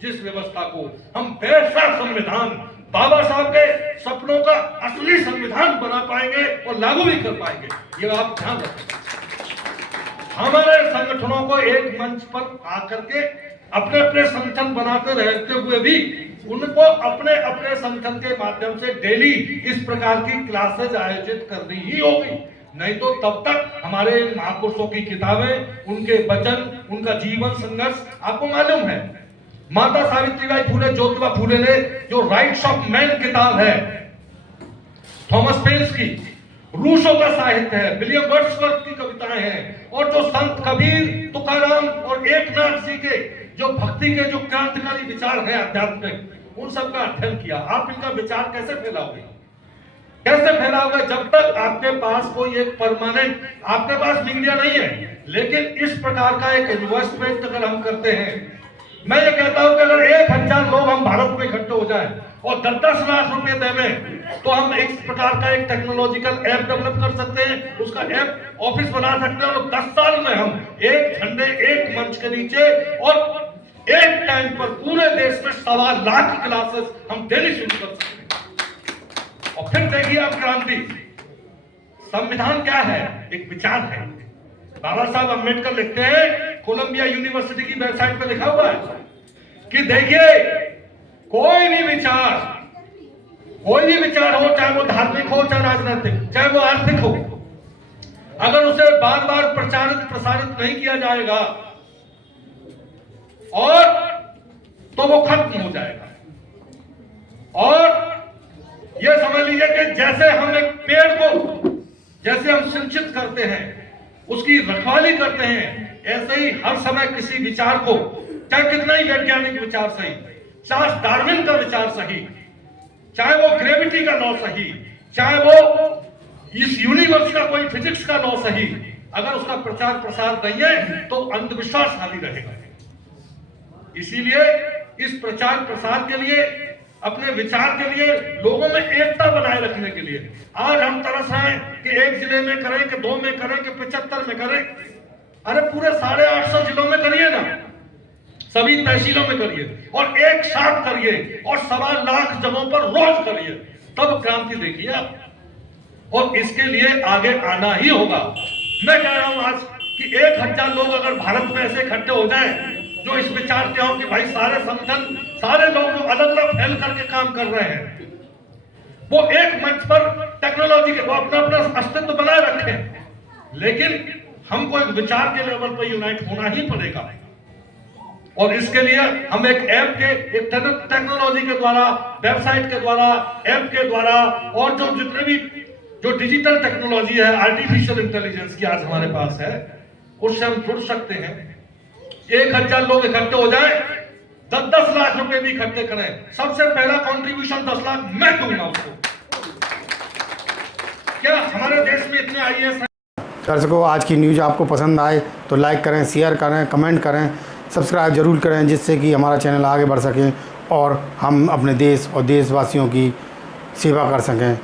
जिस व्यवस्था को हम वैसा संविधान, बाबा साहब के सपनों का असली संविधान बना पाएंगे और लागू भी कर पाएंगे। ये आप ध्यान रखें। हमारे संगठनों को एक मंच पर आकर के अपने अपने संगठन बनाते रहते हुए भी उनको अपने अपने संगठन के माध्यम से डेली इस प्रकार की क्लासेज आयोजित करनी ही होगी। नहीं तो तब तक हमारे महापुरुषों की किताबें, उनके वचन, उनका जीवन संघर्ष आपको मालूम है। माता सावित्रीबाई फुले ज्योतिबा फुले ने जो राइट्स ऑफ मैन किताब है थॉमस पेन्स की, रूसो का साहित्य है, विलियम वर्ड्सवर्थ की कविताएं हैं, और जो संत कबीर, तुकाराम और एकनाथ जी के जो भक्ति के जो क्रांतिकारी विचार हैं आध्यात्मिक, उन सब का अध्ययन किया। आप इनका विचार कैसे फैलाओगे? कैसे फैलाओगे जब तक आपके पास कोई एक परमानेंट, आपके पास मीडिया नहीं है। लेकिन इस प्रकार का एक इन्वेस्टमेंट अगर हम करते हैं, मैं ये कहता हूं कि अगर 1000 लोग हम भारत में इकट्ठे हो जाएं और 10-10 लाख रुपए दें, तो हम इस प्रकार का एक टेक्नोलॉजिकल ऐप डेवलप कर सकते हैं, उसका ऐप ऑफिस बना सकते हैं, और 10 साल में हम एक झंडे, एक मंच के नीचे और एक टाइम पर पूरे देश में 1.25 लाख क्लासेस हम देनी शुरू कर सकते हैं। और फिर देखिए आप क्रांति। संविधान क्या है? एक विचार है। बाबा साहब अम्बेडकर लिखते हैं, कोलंबिया यूनिवर्सिटी की वेबसाइट पे लिखा हुआ है कि देखिए कोई भी विचार हो, चाहे वो धार्मिक हो, चाहे राजनीतिक, चाहे वो आर्थिक हो, अगर उसे बार बार प्रसारित नहीं किया जाएगा और तो वो खत्म हो जाएगा। और ये समझ लीजिए कि जैसे हम एक पेड़ को जैसे हम सिंचित करते हैं, उसकी रखवाली करते हैं, ऐसे ही हर समय किसी विचार को, चाहे कितना ही वैज्ञानिक विचार सही, चाहे डार्विन का विचार सही, चाहे वो ग्रेविटी का लॉ सही, चाहे वो इस यूनिवर्स का कोई फिजिक्स का लॉ सही, अगर उसका प्रचार प्रसार नहीं है तो अंधविश्वास हावी रहेगा। इसीलिए इस प्रचार प्रसार के लिए, अपने विचार के लिए, लोगों में एकता बनाए रखने के लिए आज हम तरस रहे हैं कि एक जिले में करें, कि 2 में करें, कि 75 में करें। अरे पूरे 850 जिलों में करिए ना, सभी तहसीलों में करिए और एक साथ करिए और 1.25 लाख जगहों पर रोज करिए, तब क्रांति देखिए आप। और इसके लिए आगे आना ही होगा। मैं कह रहा हूं आज कि 1000 लोग अगर भारत में ऐसे इकट्ठे हो जाएं जो इस विचार के हों कि भाई सारे संगठन, सारे लोग जो अलग अलग फैल करके काम कर रहे हैं, वो एक मंच पर टेक्नोलॉजी के, वो अपना अपना अस्तित्व बनाए रखें, लेकिन हमको एक विचार के लेवल पर यूनाइट होना ही पड़ेगा। और इसके लिए हम एक ऐप के, एक टेक्नोलॉजी के द्वारा, वेबसाइट के द्वारा, ऐप के द्वारा, और जो जितने भी जो डिजिटल टेक्नोलॉजी है, आर्टिफिशियल इंटेलिजेंस की आज हमारे पास है, उससे हम जुड़ सकते हैं। 1000 लोग इकट्ठे हो जाए, 10-10 लाख रुपए भी इकट्ठे करें, सबसे पहला कंट्रीब्यूशन 10 लाख मैं दूंगा उसको। क्या हमारे देश में इतने IAS हैं? दर्शकों, आज की न्यूज़ आपको पसंद आए तो लाइक करें, शेयर करें, कमेंट करें, सब्सक्राइब जरूर करें, जिससे कि हमारा चैनल आगे बढ़ सके और हम अपने देश और देशवासियों की सेवा कर सकें।